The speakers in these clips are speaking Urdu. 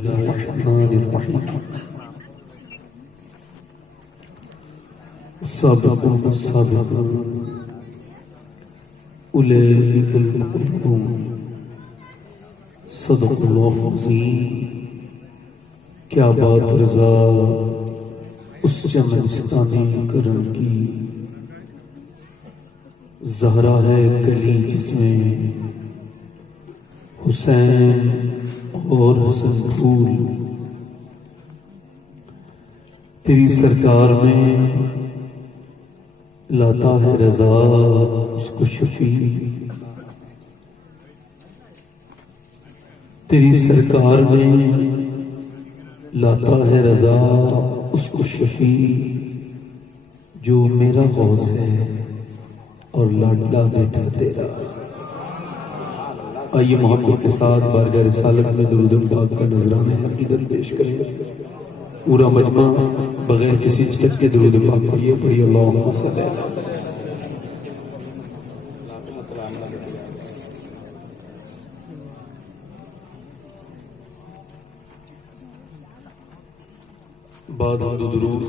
الرحمن الرحیم السابقون السابقون اولئک المقربون صدق اللہ العظیم۔ کیا بات رضا اس چمنستانی کرم کی، زہرا ہے گلی جس میں حسین اور حسن پھول، تیری سرکار میں لاتا ہے رضا اس کو شفیع، تیری سرکار میں لاتا ہے رضا اس کو شفیع، جو میرا غوث ہے اور لاڈلا بیٹا تیرا۔ آئیے محبت کے ساتھ بارگاہ رسالت میں درود پاک کا نذرانہ عقیدت پیش کریں۔ پورا مجمع بغیر کسی جھجک کے درود پاک پڑھیے، پڑھیے اللہم صلی اللہ علیہ وسلم۔ بعد حمد و درود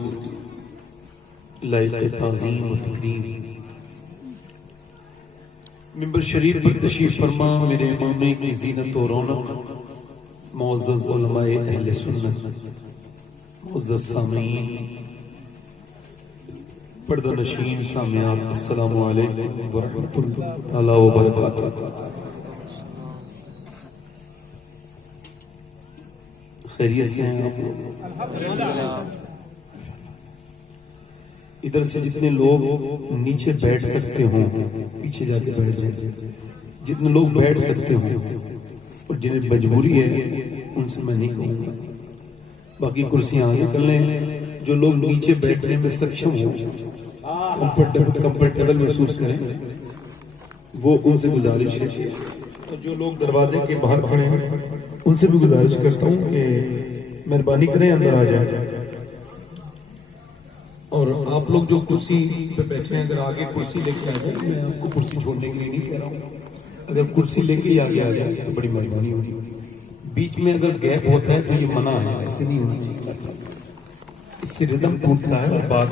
لائق تعظیم و تکریم، ممبر شریف پر تشریف فرما میرے امام کی زینت و رونق، معزز علماء اہل سنت، معزز سامعین، پردہ نشین سامعات، السلام علیکم ورحمۃ اللہ تعالی وبرکاتہ۔ خیریت سے ہیں آپ لوگ؟ ادھر سے جتنے لوگ نیچے بیٹھ سکتے ہوں پیچھے جا کے بیٹھ جائیں، جتنے لوگ بیٹھ سکتے ہوں، اور جنہیں مجبوری ہے ان سے میں نہیں کہوں گا، باقی کرسیاں آگے کر لیں۔ جو لوگ نیچے بیٹھنے میں سکشم ہوں، کمفرٹیبل محسوس کریں، وہ ان سے گزارش ہے، اور جو لوگ دروازے کے باہر کھڑے ہیں ان سے بھی گزارش کرتا ہوں کہ مہربانی کریں اندر آ جائیں۔ اور آپ لوگ جو کرسی پہ بیٹھے ہیں، اگر آگے کرسی لے کے آ جائیں، میں آپ کو کرسی چھوڑنے کے لیے نہیں کہہ رہا ہوں، اگر کرسی لے کے آگے آ جائیں تو بڑی مہربانی ہوگی۔ بیچ میں اگر گیپ ہوتا ہے تو یہ منع ہے، ایسے نہیں ہونا چاہیے، اس سے ردم ٹوٹتا ہے اور بات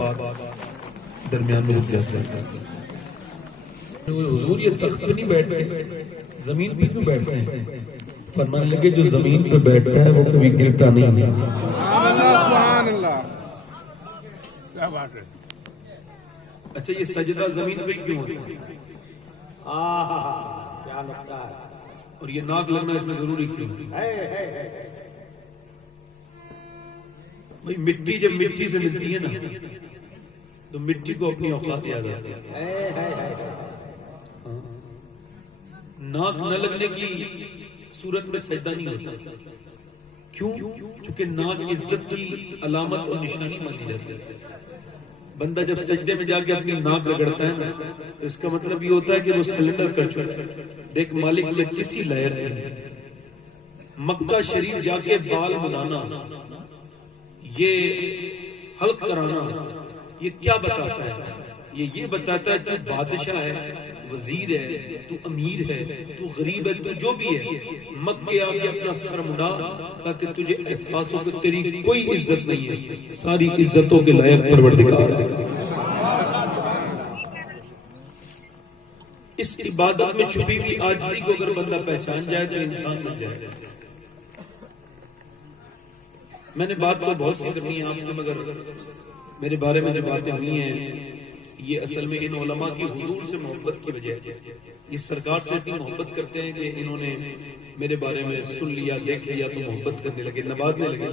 درمیان میں رک جاتا ہے۔ حضور یہ تخت پہ نہیں بیٹھتے، زمین پہ کیوں بیٹھتے ہیں؟ فرمانے لگے جو زمین پہ بیٹھتا ہے وہ کبھی گرتا نہیں ہے۔ سبحان اللہ، کیا بات ہے۔ اچھا یہ سجدہ زمین پہ کیوں ہوتا ہے؟ کیا لگتا ہے، اور یہ ناک لگنا اس میں ضروری کیوں ہے؟ بھئی مٹی جب مٹی سے ملتی ہے نا تو مٹی کو اپنی اوقات یاد آتی ہے۔ ناک نہ لگنے کی صورت میں سجدہ نہیں ہوتا، کیوں؟ چونکہ ناک عزت کی علامت اور نشانی مانی جاتی ہے۔ بندہ جب سجدے میں جا کے اپنی ناک رگڑتا ہے نا تو اس کا مطلب یہ ہوتا ہے کہ وہ سلنڈر کر چکا ہے، دیکھ مالک میں کسی لائر نہیں۔ مکہ شریف جا کے بال بنانا، یہ حلق کرانا، یہ کیا بتاتا ہے؟ یہ بتاتا ہے تو بادشاہ ہے، وزیر ہے، تو امیر ہے، تو غریب ہے، تو جو بھی ہے، مکہ آ کے اپنا سر مڈا تاکہ تجھے احساس ہو کہ تیری کوئی عزت نہیں ہے، ساری عزتوں کے لائق پروردگار ہے۔ اس عبادت میں چھپی ہوئی عاجزی کو اگر بندہ پہچان جائے تو انسان بن جائے گا۔ میں نے بات تو بہت سی کرنی ہے آپ سے، مگر میرے بارے میں جو باتیں ہوئی ہیں یہ اصل میں ان علماء کی حضور سے محبت کی وجہ ہے۔ یہ سرکار سے اتنی محبت کرتے ہیں کہ انہوں نے میرے بارے میں سن لیا، دیکھ لیا تو محبت کرنے لگے، نبھانے لگے۔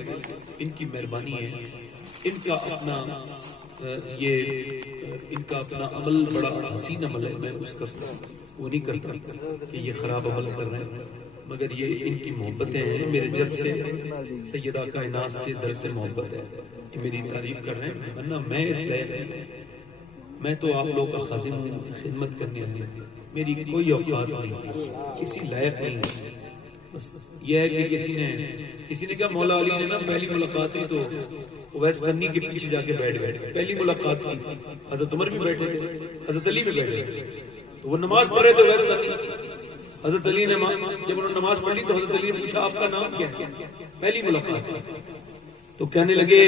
ان کی مہربانی ہے، ان کا اپنا ان کا اپنا عمل بڑا حسین عمل ہے، میں اس کا وہ نہیں کرتا کہ یہ خراب عمل کر رہے ہیں، مگر یہ ان کی محبتیں ہیں۔ میرے جد سے، سیدہ کائنات سے، در سے محبت ہے، یہ میری تعریف کر رہے ہیں، ورنہ میں اس لئے میں تو آپ لوگ کا خادم ہوں، خدمت کرنے والے، میری کوئی اوقات نہیں، کسی لائق نہیں۔ یہ ہے کہ کسی نے کہا مولا علی نے نا پہلی ملاقات ہوئی تو اویس کرنی کے پیچھے جا کے بیٹھ گئے۔ پہلی ملاقات کی حضرت عمر بھی بیٹھے تھے، حضرت علی بھی بیٹھے تھے، تو وہ نماز پڑھ رہے تھے اویس کرنی، حضرت علی نے جب انہوں نے نماز پڑھ لی تو حضرت علی نے پوچھا آپ کا نام کیا ہے؟ پہلی ملاقات تو کہنے لگے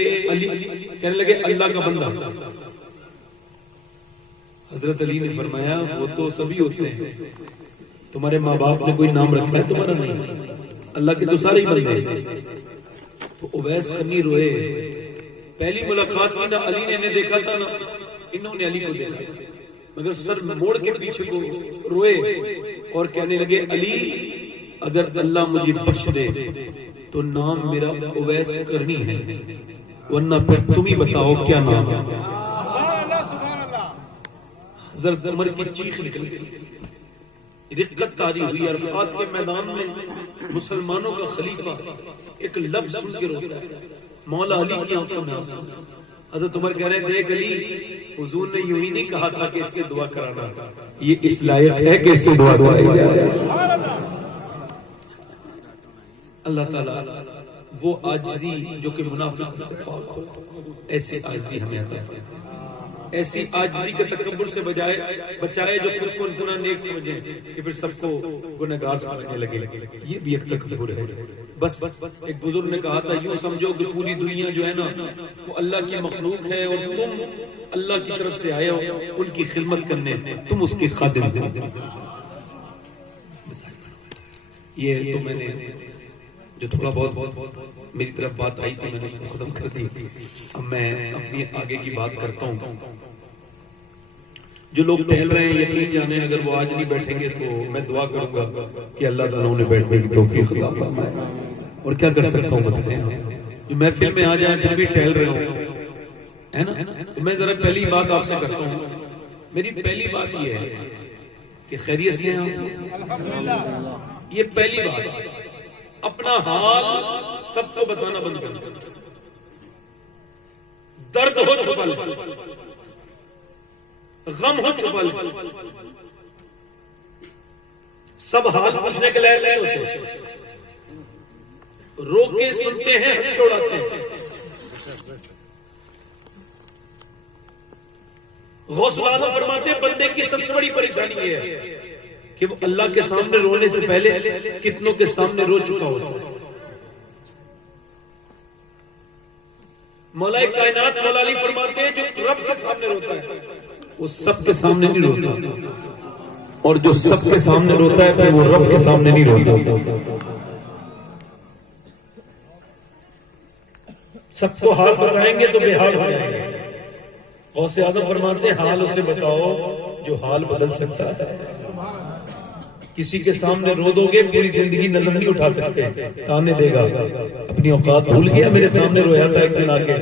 اللہ کا بندہ. حضرت علی نے فرمایا وہ تو سبھی ہوتے ہیں, تمہارے ماں باپ نے کوئی نام رکھا ہے تمہارا نہیں, اللہ کے تو سارے ہی بندے ہیں. تو اویس قرنی روئے. پہلی ملاقات میں نہ علی نے انہیں دیکھا تھا نہ انہوں نے علی کو دیکھا, مگر سر موڑ کے پیچھے کو روئے اور کہنے لگے علی اگر اللہ مجھے بخش دے تو نام میرا اویس قرنی ہے, ورنہ پھر تم ہی بتاؤ کیا نام ہے. حضرت عمر کی چیخ نکل گئی, رقت تاری ہوئی. عرفات کے میدان میں مسلمانوں کا خلیفہ ایک لفظ سن کے روتا ہے, مولا علی کی آنکھوں میں آنسو. حضرت عمر کہہ رہے ہیں دیکھ علی, حضور نے یوں ہی نہیں کہا تھا کہ اس سے دعا کرانا, یہ اس لائق ہے کہ اس سے دعا کرائی جائے. اللہ تعالیٰ وہ عاجزی جو کہ منافق سے پاک ہو, ایسی عاجزی ہمیں عطا فرمائے. ایسی عاجزی کے تکبر سے بچائے جو خود کو اتنا نیک سمجھے کہ پھر سب کو گنہگار سمجھنے لگے. یہ بھی ایک تکبر ہے. بس ایک بزرگ نے کہا تھا یوں سمجھو کہ پوری دنیا جو ہے نا وہ اللہ کی مخلوق ہے اور تم اللہ کی طرف سے آئے ہو ان کی خدمت کرنے, تم اس کے خادم ہو. یہ تو میں نے جو تھوڑا بہت میری طرف بات آئی تھی میں نے اس کو ختم کر دی. اب میں اپنی آگے کی بات کرتا ہوں. جو لوگ ٹہل رہے ہیں یقین جانے اگر وہ آج نہیں بیٹھیں گے تو میں دعا کروں گا کہ اللہ تعالیٰ انہیں بیٹھنے کی توفیق عطا فرمائے. اور کیا کر سکتا ہوں بتائیں, جو محفل میں آ جائیں پھر بھی ٹہل رہے ہوں ہے نا. میں ذرا پہلی بات آپ سے کرتا ہوں. میری پہلی بات یہ ہے کہ خیریت سے ہیں. یہ پہلی بات, اپنا حال سب کو بتانا بند کر دو. درد ہو چھپل, غم ہو چھپل, سب حال پوچھنے کے لائق نہیں ہوتے. رو کے سنتے ہیں, ہنس کے اڑاتے ہیں. غوث العظم فرماتے ہیں بندے کی سب سے بڑی پریشانی یہ ہے کہ وہ اللہ کے سامنے رونے سے پہلے کتنوں کے سامنے رو چکا ہوتا ہے. مولا کائنات مولا علی فرماتے ہیں جو رب کے سامنے روتا ہے وہ سب کے سامنے نہیں روتا, اور جو سب کے سامنے روتا ہے پھر وہ رب کے سامنے نہیں روتا. سب کو حال بتائیں گے تو بے حال ہو جائیں گے. غوث اعظم فرماتے ہیں حال اسے بتاؤ جو حال بدل سکتا ہے. کسی کے سامنے رو دو گے پوری زندگی نظر نہیں اٹھا سکتے, تانے دے گا. اپنی اوقات بھول گیا, میرے سامنے رویا تھا ایک دن آ کے.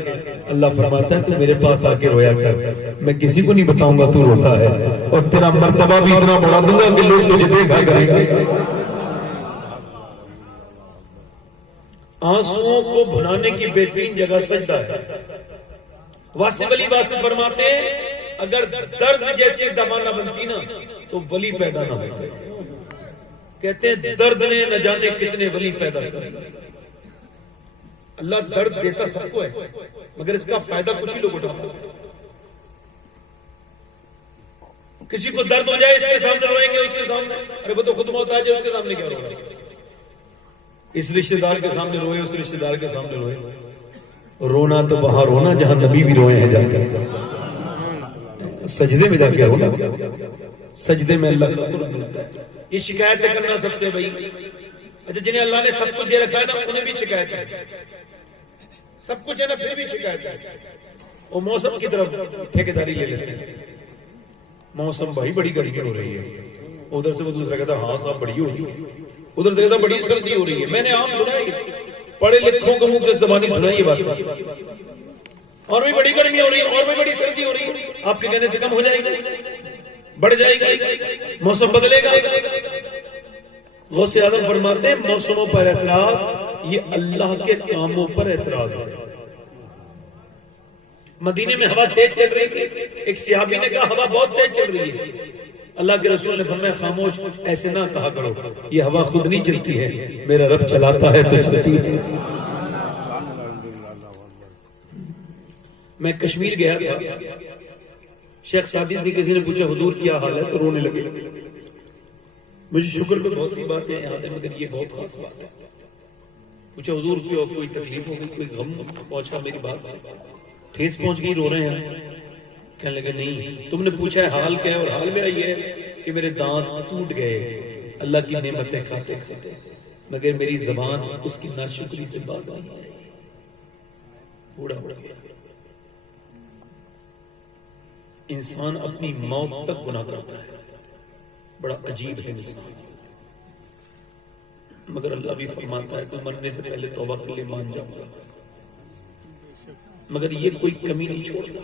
اللہ فرماتا ہے تو میرے پاس آ کے رویا کر, میں کسی کو نہیں بتاؤں گا تو روتا ہے, اور تیرا مرتبہ بھی اتنا بڑھا دوں گا کہ لوگ تجھے دیکھا کریں گے. آنسوؤں کو بھلانے کی بہترین جگہ سجدہ ہے. واصف علی واصف فرماتے ہیں اگر درد جیسی دوا نہ بنتی نا تو ولی پیدا نہ ہوتے. کہتے ہیں درد نے نہ جانے کتنے ولی پیدا کر. اللہ درد دیتا سب کو ہے مگر اس کا فائدہ کچھ ہی لوگ اٹھاتے ہیں. کسی کو درد ہو جائے اس کے سامنے روئیں گے, اس کے سامنے ارے وہ تو خود موت آ جائے اس کے سامنے کیا روئیں گے. اس رشتہ دار کے سامنے روئے, اس رشتہ دار کے سامنے روئے. رونا تو وہاں رونا جہاں نبی بھی روئے ہیں جا کے, سجدے میں جا کے رونا. سجدے میں اللہ کا قرب ملتا ہے. یہ شکایتیں کرنا سب سے بھائی, اچھا جنہیں اللہ نے سب کچھ دے رکھا ہے نا انہیں بھی شکایت ہے, سب کچھ ہے نا پھر بھی شکایت ہے. وہ موسم کی طرف ٹھیکیداری لے لیتے ہیں. موسم بھائی بڑی گرمی ہو رہی ہے, ادھر سے وہ دوسرا کہتا ہاں صاحب بڑی ہو رہی ہے, ادھر سے کہتا بڑی سردی ہو رہی ہے. میں نے عام سنا ہے, پڑھے لکھوں کے منہ سے زبانی سنا یہ بات, اور بھی بڑی گرمی ہو رہی ہے اور بھی بڑی سردی ہو رہی ہے. آپ کے کہنے سے کم ہو جائے گی, بڑھ جائے گی, موسم بدلے گا. غوث اعظم فرماتے ہیں موسموں پر اعتراض یہ اللہ کے کاموں پر اعتراض ہے. مدینے میں ہوا تیز چل رہی تھی, ایک صحابی نے کہا ہوا بہت تیز چل رہی ہے. اللہ کے رسول نے فرمایا خاموش, ایسے نہ کہا کرو, یہ ہوا خود نہیں چلتی ہے, میرا رب چلاتا ہے تو چلتی ہے. میں کشمیر گیا تھا, شیخ سعدی سے کسی نے پوچھا حضور کیا حال ہے, تو رونے لگے. مجھے شکر پہ بہت سی باتیں یاد ہیں مگر یہ بہت خاص بات ہے. پوچھا حضور کی اور کوئی تکلیف ہو گئی, کوئی غم پہنچا میری بات سے, ٹھیس پہنچ گئی, رو رہے ہیں؟ کہنے لگے نہیں. تم نے پوچھا ہے حال کیا ہے, اور حال میرا یہ ہے کہ میرے دانت ٹوٹ گئے اللہ کی نعمتیں کھاتے کھاتے, مگر میری زبان اس کی ناشکری سے باز آ گئی. بوڑھا ہو گیا. انسان اپنی موت تک گناہ کرتا ہے, بڑا عجیب ہے انسان, مگر اللہ بھی فرماتا ہے کہ مرنے سے پہلے توبہ کے لیے مان جاؤں, مگر یہ کوئی کمی نہیں چھوڑتا.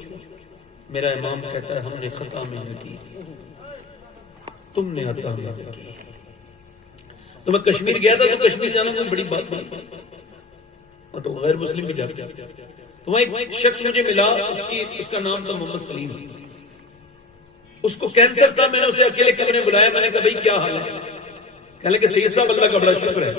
میرا امام کہتا ہے ہم نے خطا میں کی, تم نے عطا میں کی. تو میں کشمیر گیا تھا, تو کشمیر جانا کوئی بڑی بات نہیں, میں تو غیر مسلم بھی جاتا. تو وہاں ایک شخص مجھے ملا, اس کا نام تھا محمد سلیم. اس کو کینسر تھا, میں نے اسے اکیلے کمرے بلایا, میں نے کہا بھائی کیا حال ہے؟ کہنے لگے سید صاحب اللہ کا بڑا شکر ہے.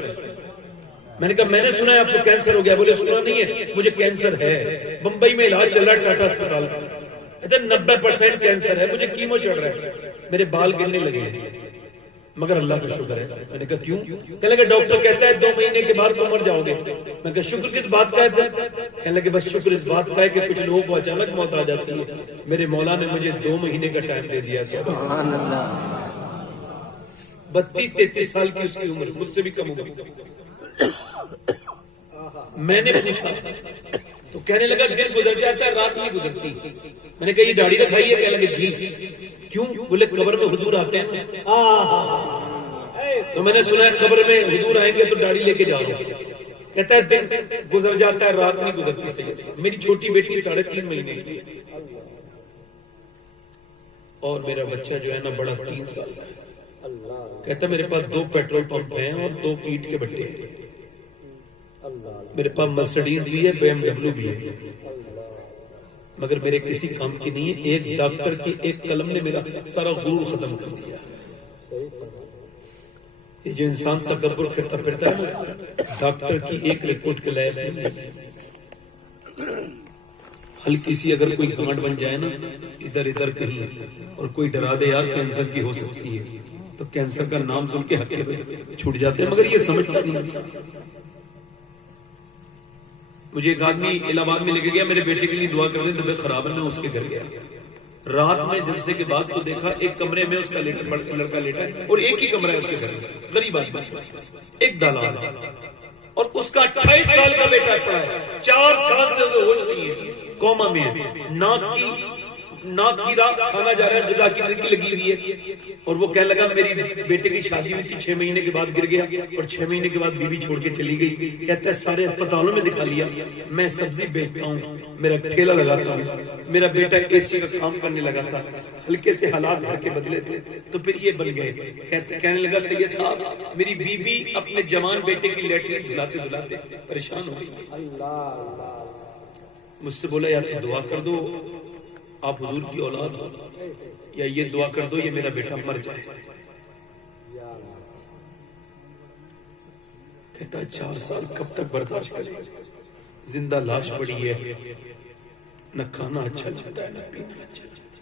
میں نے کہا میں نے سنا ہے آپ کو کینسر ہو گیا. بولے سنا نہیں ہے, مجھے کینسر ہے, بمبئی میں علاج چل رہا ہے ٹاٹا اسپتال میں, 90% کینسر ہے, مجھے کیمو چڑھ رہا ہے, میرے بال گرنے لگے, مگر اللہ کا شکر ہے. میں نے کہا کیوں؟ کہنے لگے ڈاکٹر کہتا ہے 2 مہینے کے بعد تم مر جاؤ گے. میں کہا شکر کس بات کا ہے؟ کہنے لگے بس شکر اس بات کا ہے کہ کچھ لوگوں کو اچانک موت آ جاتی ہے, میرے مولا نے مجھے 2 مہینے کا ٹائم دے دیا. سبحان اللہ. 32-33 سال کی اس کی عمر, مجھ سے بھی کم ہو گئی. میں نے پوچھا تو کہنے لگا دن گزر جاتا ہے رات نہیں گزرتی. میں نے کہا یہ داڑھی رکھائی ہے؟ کہنے لگے جی. کیوں؟ بولے قبر میں حضور آتے ہیں, تو میں نے سنا ہے قبر میں حضور آئیں گے تو داڑھی لے کے جاؤ. کہتا ہے دن گزر جاتا ہے رات نہیں گزرتی. میری چھوٹی بیٹی 3.5 مہینے کی, اور میرا بچہ جو ہے نا بڑا 3 سال کا. کہتا میرے پاس 2 پیٹرول پمپ ہیں اور 2 پیٹ کے بٹے ہیں, میرے پاس مرسڈیز بھی ہے, BMW بھی ہے, مگر میرے کسی کام کی نہیں ہے. ایک ڈاکٹر کی ایک قلم نے میرا سارا غرور ختم کر دیا. یہ جو انسان تکبر کرتا پھرتا ہے نا, ڈاکٹر کی ایک رپورٹ کے لائق ہے. ہلکی سی اگر کوئی گانٹ بن جائے نا ادھر ادھر کہیں, اور کوئی ڈرا دے یار کینسر کی ہو سکتی ہے, تو کینسر کا نام سن کے ہکے چھوٹ جاتے ہیں, مگر یہ سمجھتا نہیں. مجھے ایک آدمی الہ آباد میں لے کے گیا, میرے بیٹے کے لیے دعا کر دیں, طبیعت خراب ہے. میں اس کے گھر گیا, رات میں جلسے کے بعد تو دیکھا ایک کمرے میں اس کا لڑکا لیٹا ہے, اور ایک ہی کمرہ ہے اس کے گھر میں, غریب آدمی, ایک دالان, اور اس کا 28 سال کا بیٹا پڑا ہے, 4 سال سے اسے ہوش نہیں ہے, کوما میں ہے, ناک کی راہ کھانا جا رہا ہے, غذا کی نرکی لگی ہوئی ہے. اور وہ کہنے لگا میری بیٹے کی شادی ہوئی تھی, 6 مہینے کے بعد گر گیا, اور 6 مہینے کے بعد بیوی چھوڑ کے چلی گئی. کہتا ہے سارے اسپتالوں میں دکھا لیا, میں سبزی بیچتا ہوں, میرا ٹھیلا لگاتا ہوں, میرا بیٹا AC کا کام کرنے لگا تھا, ہلکے سے حالات گھر کے بدلے تھے تو پھر یہ بن گئے. کہنے لگا سید صاحب میری بیوی اپنے جوان بیٹے کی لیٹرین دھلاتے دھلاتے پریشان ہو گئی. مجھ سے بولا یا تو دعا کر دو آپ حضور کی اولاد ہو, یا یہ دعا کر دو یہ میرا بیٹا مر جائے. کہتا 4 سال کب تک برداشت کرے, زندہ لاش پڑی ہے, نہ کھانا اچھا جاتا ہے نہ پینا اچھا جاتا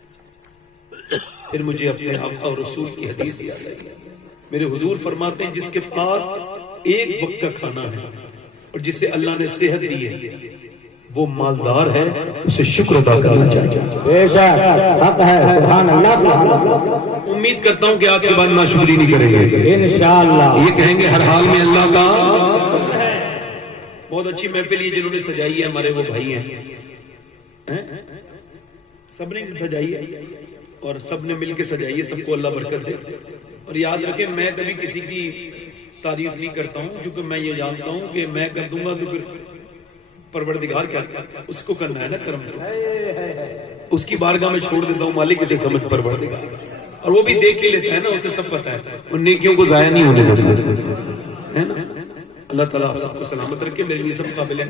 ہے. پھر مجھے اپنے آقا اور رسول کی حدیث یاد آئی. میرے حضور فرماتے ہیں جس کے پاس ایک وقت کا کھانا ہے اور جسے اللہ نے صحت دی ہے وہ مالدار ہے, اسے شکر ادا کرنا چاہیے. بے شک حق ہے, سبحان اللہ سبحان اللہ. امید کرتا ہوں کہ آج کے بعد ناشکری نہیں کریں گے انشاءاللہ, یہ کہیں گے ہر حال میں اللہ کا. بہت اچھی محفل یہ جنہوں نے سجائی ہے ہمارے وہ بھائی ہیں, سب نے سجائی ہے اور سب نے مل کے سجائی ہے, سب کو اللہ برکت دے. اور یاد رکھیں میں کبھی کسی کی تعریف نہیں کرتا ہوں, کیونکہ میں یہ جانتا ہوں کہ میں کر دوں گا تو پھر پروردگار کیا اس کو کرنا ہے نا کرم, اس کی بارگاہ میں چھوڑ دیتا ہوں, مالک اسے سمجھ پروردگار, اور وہ بھی دیکھ ہی لیتا ہے نا, اسے سب پتا ہے, ان نیکیوں کو ضائع نہیں ہونے دیتا ہے نا. اللہ تعالیٰ آپ سب کو سلامت رکھے, میرے لیے سب قابل ہے.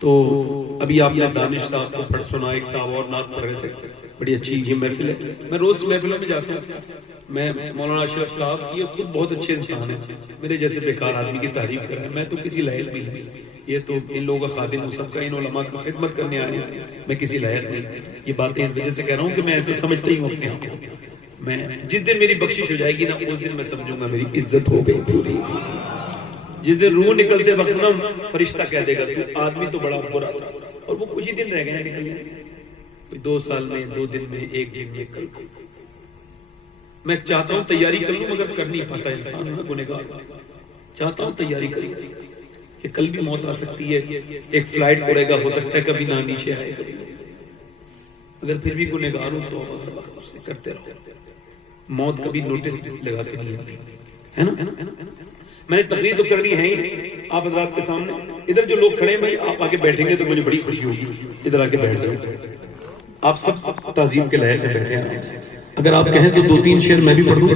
تو ابھی آپ نے دانش صاحب کو پڑھ سنا, ایک صاحب اور نعت پڑھ رہے تھے, بڑی اچھی یہ محفل ہے. میں روز محفلوں میں جاتا ہوں, میں مولانا اشرف صاحب یہ خود بہت اچھے انسان ہیں, میرے جیسے بیکار آدمی کی تعریف کر رہے ہیں, میں تو کسی لائق بھی نہیں, یہ تو ان لوگوں کا خادم ہوں, سب کا ان علماء کی خدمت کرنے آئے ہیں, میں کسی لائق نہیں. یہ باتیں اس وجہ سے کہہ رہا ہوں کہ میں ایسے سمجھتا ہی ہوں اپنے آپ کو, میں جس دن میری بخشش ہو جائے گی نا اس دن میں سمجھوں گا میری عزت ہو گئی پوری. جس دن روح نکلتے وقت نا فرشتہ کہہ دے گا تو آدمی تو بڑا برا تھا اور وہ کچھ ہی دن رہ گئے نکلنے, 2 سال میں, 2 دن میں, 1 دن میں, کل کو. میں چاہتا ہوں تیاری کر لوں مگر کر نہیں پاتا انسان گنہگار. چاہتا ہوں تیاری کروں کہ کل بھی موت آ سکتی ہے, ایک فلائٹ اڑے گا, ہو سکتا ہے کبھی نہ نیچے آئے کبھی, اگر پھر بھی گنہگار ہوں تو اسے کرتے رہو. موت کبھی نوٹس لگا کے نہیں آتی ہے نا. میں نے تقریر تو کرنی ہے آپ حضرات کے سامنے. ادھر جو لوگ کھڑے ہیں بھائی آپ آگے بیٹھیں گے تو مجھے بڑی خوشی ہوگی. ادھر آگے بیٹھ جائیں, آپ سب تعظیم کے لحاظ سے بیٹھے ہیں. اگر آپ کہیں تو 2-3 شعر میں بھی پڑھ دوں.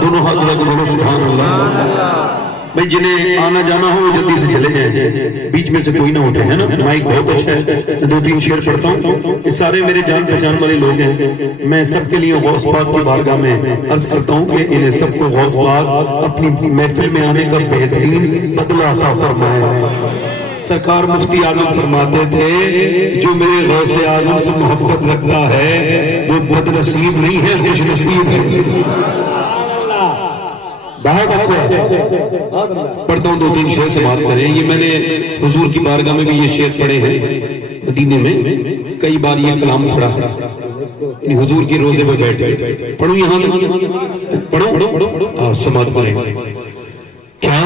دونوں ہاتھ لگا کے بولو سبحان اللہ. بھائی جنہیں آنا جانا ہو جلدی سے چلے جائیں, بیچ میں سے کوئی نہ اٹھے ہے نا. مائک بہت اچھا ہے, 2-3 شعر پڑھتا ہوں. یہ سارے میرے جان پہچان والے لوگ ہیں. میں سب کے لیے غوث پاک کی بارگاہ میں عرض کرتا ہوں کہ انہیں سب کو غوث پاک اپنی محفل میں آنے کا بہترین بدلہ عطا فرمائے. سرکار مفتی اعظم فرماتے تھے جو میرے غوث اعظم سے محبت رکھتا ہے وہ بد نصیب نہیں ہے, خوش نصیب ہے. بہت اچھا پڑھتا ہوں, 2-3 شعر سے بات کریں. یہ میں نے حضور کی بارگاہ میں بھی یہ شعر پڑھے ہیں مدینے میں, کئی بار یہ کلام پڑھا یعنی حضور کی روزے پہ بیٹھے. پڑھوں یہاں پڑھو سماعت کریں. کیا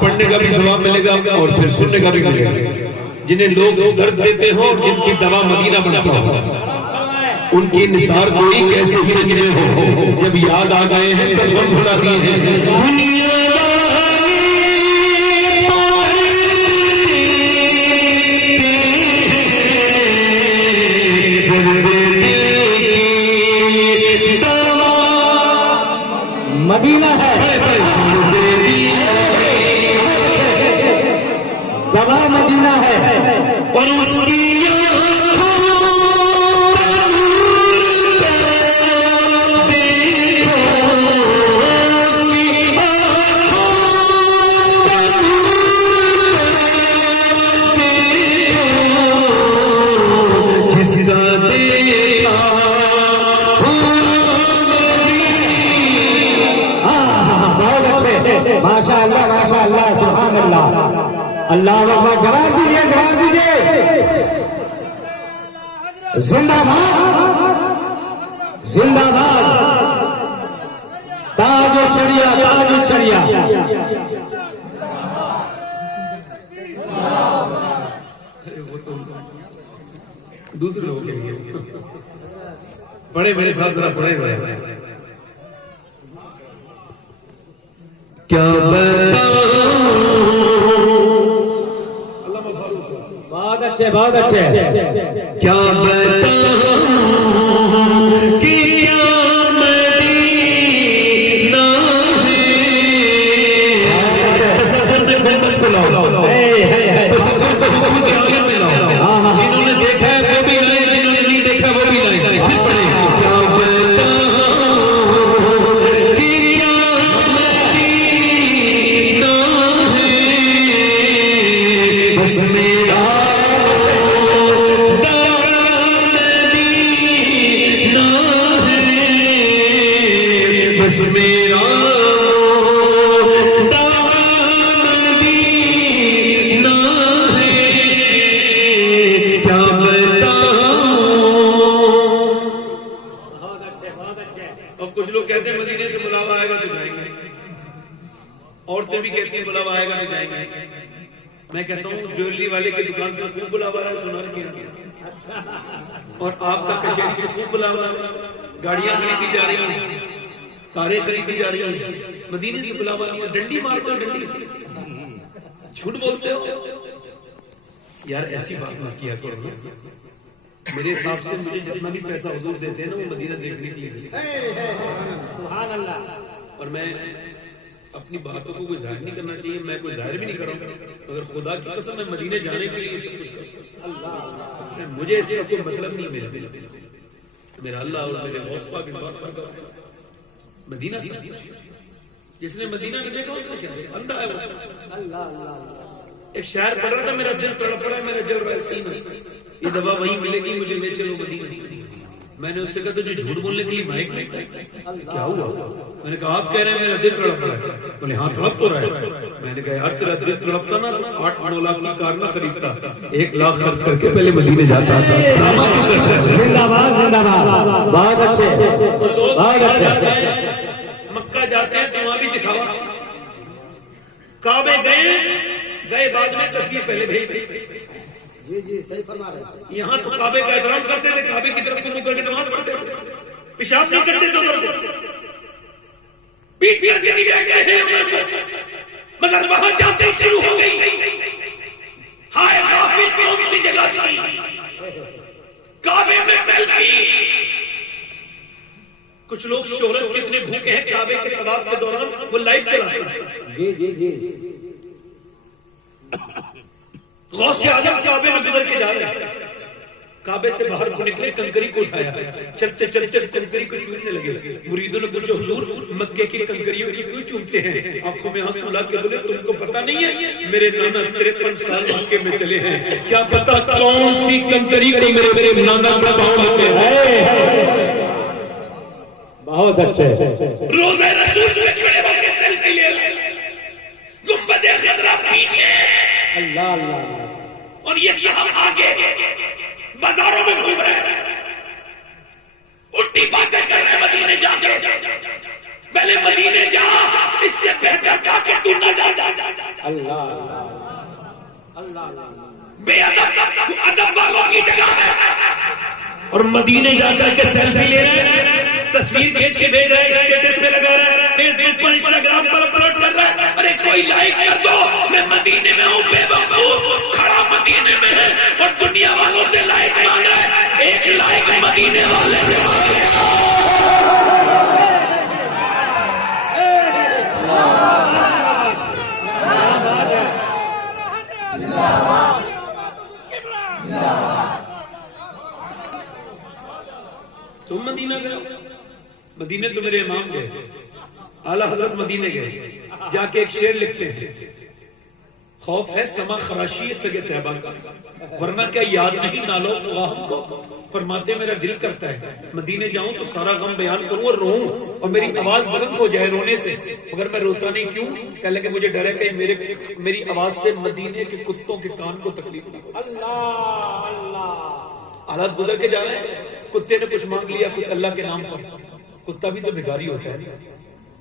پڑھنے کا بھی ثواب ملے گا اور پھر سننے کا بھی ملے گا. جنہیں لوگ درد دیتے ہوں جن کی دوا مدینہ بنتا ہو, ان کی نثار کوئی کیسے فرج میں ہو, جب یاد آ گئے ہیں سب غم بھلا دیے ہیں. مدینہ ہے دوا, مدینہ ہے اور اس کی ماشاء اللہ سبحان اللہ. اللہ اکبر. جواب دیجیے, جواب دیجیے. زندہ باد, زندہ باد. تاج شریعہ, تاج شریعہ. دوسرے لوگ بڑے میرے ساتھ ذرا پڑے ہوئے کیا بہت اچھے بہت اچھے کیا بتاؤں کہ کیا مدینہ ہے محمد کو لاؤ جنہوں نے دیکھا ہے وہ بھی لائے جنہوں نے نہیں دیکھا وہ بھی لائے پھر پڑھیں کیا عورتیں بھی کہتی ہیں بلاوا آئے گا تو جائیں گے. میں کہتا ہوں جویلری والے کی دکان سے خوب بلاوا رہا ہے سنار کیا اور آپ کا کچہری سے خوب بلاوا ہے. گاڑیاں خریدی جا رہی ہیں کاریں خریدی جا رہی ہیں مدینے سے بلاوا ہے. ڈنڈی مارتے ہو ڈنڈی جھوٹ بولتے ہو یار ایسی بات نہ کیا کرو. میرے حساب سے مجھے جتنا بھی پیسہ حضور دیتے ہیں نا وہ مدینہ دیکھنے کے لیے سبحان اللہ. اور میں اپنی باتوں کو کوئی ظاہر نہیں کرنا چاہیے میں کوئی ظاہر بھی نہیں کروں مگر خدا کی قسم میں مدینے جانے کے لیے سب کچھ کرتا ہوں. مجھے ایسے کوئی مطلب نہیں میرا اللہ اور میرے غوث پاک مدینہ سے جس نے مدینہ نہیں دیکھا اس نے کیا دیکھا اندھا ہے وہ. ایک شعر پڑھ رہا تھا میرا دل تڑپ رہا ہے میرا جل رہا ہے سینہ یہ دوا وہیں ملے گی مجھے لے چلو مدینہ. میں نے اس سے کہا تجھے جھوٹ بولنے کے لیے مائک نہیں کیا ہوا. میں نے کہا آپ کہہ رہے ہیں میرا دل تڑپ رہا ہے. بولے ہاں تڑپ تو رہا ہے. میں نے کہا یار تیرا دل تڑپتا نا تو 8-9 لاکھ کی کار نہ خریدتا 1 لاکھ خرچ کر کے پہلے مدینے جاتا تھا. زندہ باد زندہ باد. بہت اچھے بہت اچھے. مکہ جاتے ہیں تو وہاں بھی دکھاوا. کعبے گئے بعد میں تصویر پہلے بھیج دی. جی جی صحیح فرما رہے ہیں. یہاں تو کعبے کا احترام کرتے تھے کعبے کی طرف منہ کر کے نماز پڑھتے تھے پیشاب نہیں کرتے تھے پیٹ پھیر کے نہیں بیٹھتے ہیں مگر وہاں جاتے ہی شروع ہو گئی ہائے غافل کون سی جگہ تھی کعبے میں سیلفی. کچھ لوگ شہرت کتنے بھوکے ہیں کعبے کے طواف کے دوران وہ لائیو چلاتے ہیں. جی جی جی. غوث اعظم کعبے میں گزر کے جا رہے ہیں کعبے سے باہر کو نکلے کنکری کو اٹھایا چلتے چلتے کنکری کو چومنے لگے. مریدوں نے پوچھا حضور مکے کی کنکریوں کی کیوں چومتے ہیں. آنکھوں میں آنسو لا کے بولے تم کو پتا نہیں ہے میرے نانا 53 سال مکے میں چلے ہیں کیا پتا کون سی کنکری کو میرے نانا کا پاؤں لگے. بہت اچھے. روزہ رسول پہ کھڑے ہو کے سیلفی لے لے گنبد خضرا پیچھے اللہ اللہ اور یہ صاحب آگے بازاروں میں گھوم رہے ہیں الٹی باتیں کر رہے ہیں مدینے جا کے. پہلے مدینے جا اس سے بہتر کا کہ تو نہ جا. اللہ اللہ بے ادب ادب والوں کی جگہ ہے اور مدینے جا کر کے سیلفی لے رہے ہیں تصویر کھینچ کے بھیج رہے ہیں اسٹیٹس پہ لگا رہے ہیں فیس بک پر انسٹاگرام پر اپلوڈ کر رہے ہیں. ارے کوئی لائک کر دو میں مدینے میں ہوں بے وقوف کھڑا مدینے میں ہے اور دنیا والوں سے لائک مانگ رہا ہے. 1 لائک مدینے والے سے مانگے گا. تم مدینہ گئے مدینے تو میرے امام گئے اعلیٰ حضرت مدینے گئے جا کے ایک شعر لکھتے ہیں خوف ہے سما خراشی سگے طیبہ کا ورنہ کیا یاد نہیں نالو غم کو. فرماتے میرا دل کرتا ہے مدینے جاؤں تو سارا غم بیان کروں اور روؤں اور میری آواز بلند ہو جائے رونے سے مگر میں روتا نہیں. کیوں کہنے لگے مجھے ڈر ہے کہ میری آواز سے مدینے کے کتوں کے کان کو تکلیف نہیں. حالات گزر کے جا رہے ہیں کتے نے کچھ مانگ لیا کچھ اللہ کے نام پر. کتا بھی تو بھکاری ہوتا ہے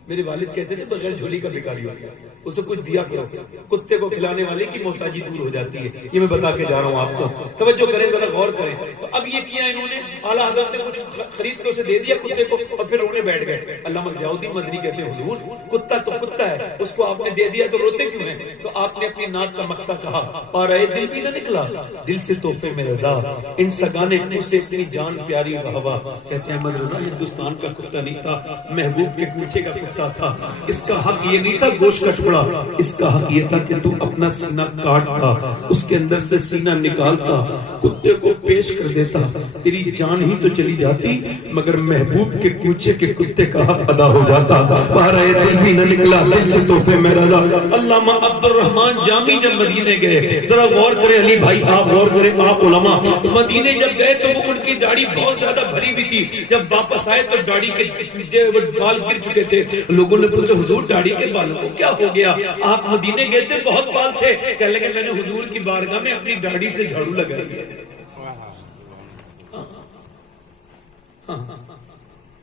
میرے والد کہتے تھے بغیر جھولی کا بھکاری ہوتا ہے، اسے کچھ دیا کرو، کتے کو کھلانے والے کی محتاجی دور ہو جاتی ہے. یہ میں بتا کے جا رہا ہوں آپ کو، توجہ کریں ذرا، غور کریں. تو اب یہ کیا انہوں نے، اعلیٰ حضرت نے کچھ خرید کے اسے دے دیا کتے کو اور پھر رونے بیٹھ گئے. علامہ ضیاء الدین مدنی کہتے ہیں حضور کتا تو کتا ہے، اس کو آپ نے دے دیا تو روتے کیوں ہیں؟ تو آپ نے اپنی نعت کا مقطع کہا، پارے دل بھی نہ نکلا دل سے تحفے میں رضا، ان سگانے کو سے اتنی جان پیاری ہوا. کہتے ہیں احمد رضا ہندوستان کا کتا نہیں تھا، محبوب کے کوچے کا کتا تھا. اس کا حق یہ نہیں تھا گوشت کا ٹکڑا، اس کا حق یہ تھا کہ تو اپنا سینہ کاٹتا، اس کے اندر سے سینہ نکالتا، کتے کو پیش کر دیتا، تیری جان ہی تو چلی جاتی مگر محبوب کے کوچے کے کتے کا حق ادا ہو جاتا. پارے دل بھی نہ نکلا دل سے تحفے میں رضا. علامہ عبد الرحمن جامی جب مدینے گئے، ذرا غور کریں علی بھائی، آپ غور کریں، آپ علماء مدینے جب گئے تو وہ ان کی داڑھی بہت زیادہ بھری ہوئی تھی. جب واپس آئے تو داڑھی کے بال گر چکے تھے. لوگوں نے پوچھا حضور داڑھی کے بالوں کو کیا ہو گیا؟ آپ مدینے گئے تھے بہت بال تھے. کہنے لگے میں نے حضور کی بارگاہ میں اپنی داڑھی سے جھاڑو لگائی ہے.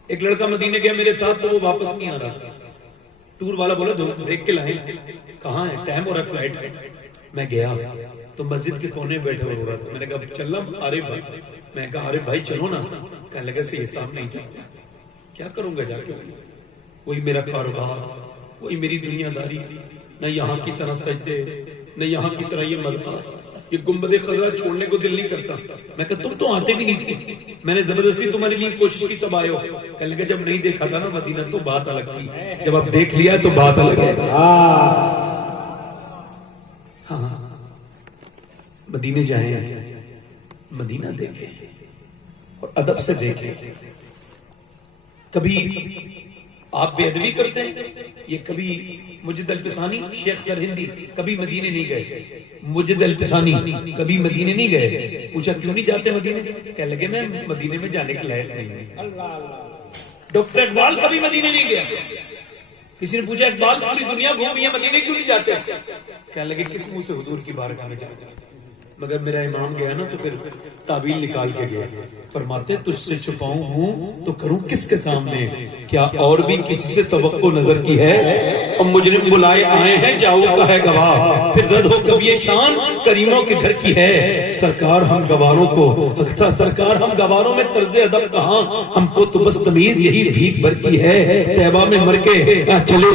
ایک لڑکا مدینے گیا میرے ساتھ تو وہ واپس نہیں آ رہا. ٹور والا بولا دیکھ کے لائیں، کہاں ہے؟ ٹائم ہو رہا ہے فلائٹ کا. میں گیا تو مسجد کے کونے بیٹھے ہو رہا تھا. میں نے کہا چلنا عارف بھائی؟ میں کہا عارف بھائی چلو نا. کہنے لگا سے سامنے نہیں جاتا. کیا کروں گا جا کے؟ وہی میرا کاروبار، وہی میری دنیا داری، نہ یہاں کی طرح سجدے، نہ یہاں کی طرح یہ مذہب، یہ گنبد خضرا چھوڑنے کو دل نہیں کرتا. میں کہا تم تو آتے بھی نہیں تھے، میں نے زبردستی تمہارے لیے کوشش کی تب آئے ہو. کہنے لگا جب نہیں دیکھا تھا نا مدینہ تو بات الگ تھی، جب اب دیکھ لیا تو بات الگ ہے. ہاں مدینے جائیں، مدینہ دیکھیں اور ادب سے دیکھیں. کبھی آپ بے ادبی کرتے ہیں. یہ کبھی مجد الفسانی شیخ سرہندی کبھی مدینے نہیں گئے. مجد الفسانی کبھی مدینے نہیں گئے. پوچھا کیوں نہیں جاتے مدینے؟ کہنے لگے میں مدینے میں جانے کے لائق نہیں ہوں. ڈاکٹر اقبال کبھی مدینے نہیں گیا. کسی نے پوچھا اقبال پوری دنیا گھومی ہے مدینے کیوں نہیں جاتے؟ کہنے لگے کس منہ سے حضور کی بارگاہ میں جاتے؟ مگر میرا امام گیا نا تو پھر تعبیل نکال کے گیا. فرماتے تجھ سے چھپاؤں ہوں تو کروں کس کے سامنے؟ کیا اور بھی کسی سے توقع نظر کی ہے؟ اب مجرم بلائے آئے ہیں جاؤ کا ہے گواہ، پھر رد ہو کب یہ شان کریموں کے گھر کی ہے. سرکار ہم گواروں کو اکھتا، سرکار ہم گواروں میں طرز ادب کہاں، ہم کو تو بس تمیز یہی بھیک بھر کی ہے. طیبہ میں مر کے چلے،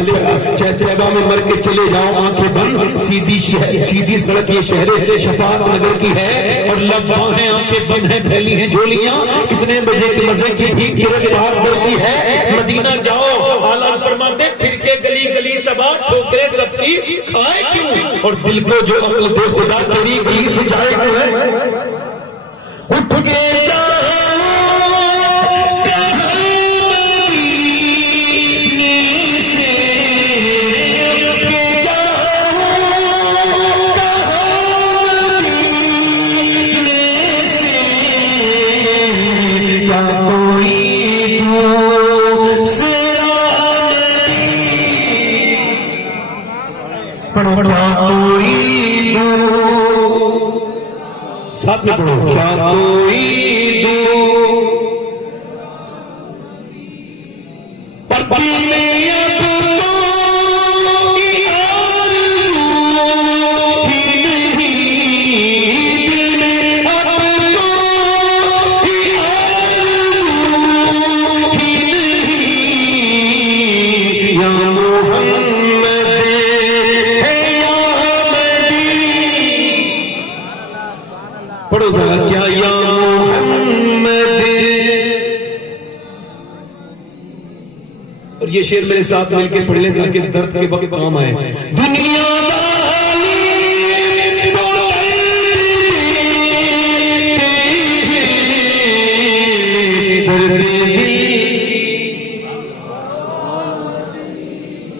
طیبہ میں مر کے چلے جاؤ آنکھیں بند، سیدھی سڑک یہ شہر شفاعت نگر کی ہے. اور لب باہیں آنکھیں بند ہیں پھیلی ہیں جھولیاں، اتنے بجے کے مزے کی بھیک گرے بہت بڑھتی ہے. مدینہ جاؤ اعلیٰ فرماتے پھر کے گلی گلی تباہ ٹھوکرے سب کی کھائے کیوں، اور دل کو جو عقل دے خدا تیری گلی سے جائے کیوں ہے. اٹھ کے ساتھ میں پڑھو، کیا کوئی دو پرکی میں اب تو ہی نہیں، دل میں اب تو ہی نہیں. یا محمد ہے یا مدی، پڑھو ذرا کیا یا محمد. اور یہ شعر میرے ساتھ مل کے پڑھ لیں تاکہ درد کے وقت کام آئے. دنیا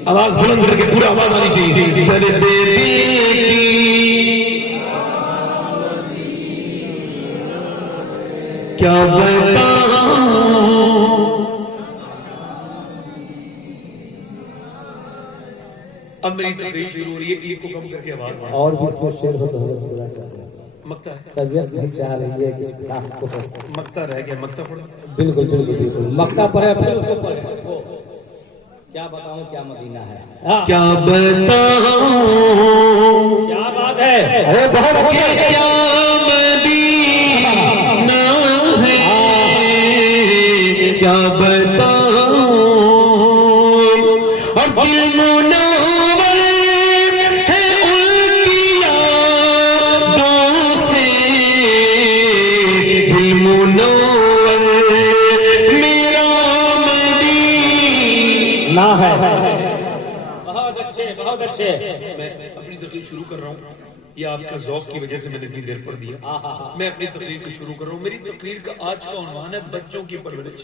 آواز بلند کر کے پورا آواز آنی چاہیے. درد دل کیا بتاؤں، اب میری تقریر شروع ہو رہی ہے. ایک کو کم کر کے آواز اور بھی اس میں شعر ہو تو حضرت پورا کر دیں. مکتا ہے، طبیعت نہیں چاہ رہی ہے کہ اس کتاب کو مکتا رہ گیا، مکتا پڑھو. بالکل بالکل بالکل مکتا پڑھے پھر اس کو پڑھے. کیا بتاؤں کیا مدینہ ہے. کیا بتاؤں کیا بات ہے. بہت اچھے. کیا مدینہ ہے کیا بتاؤں اور دل منور ہے ان کی یادوں سے دل منور میرا مدینہ ہے. بہت اچھے بہت اچھے. میں اپنی تقریر شروع کر رہا ہوں. یہ آپ کا ذوق کی وجہ سے میں نے اتنی دیر پڑھ دیا. میں اپنی تقریر کو شروع کر رہا ہوں. میری تقریر کا آج کا عنوان ہے بچوں کی پرورش.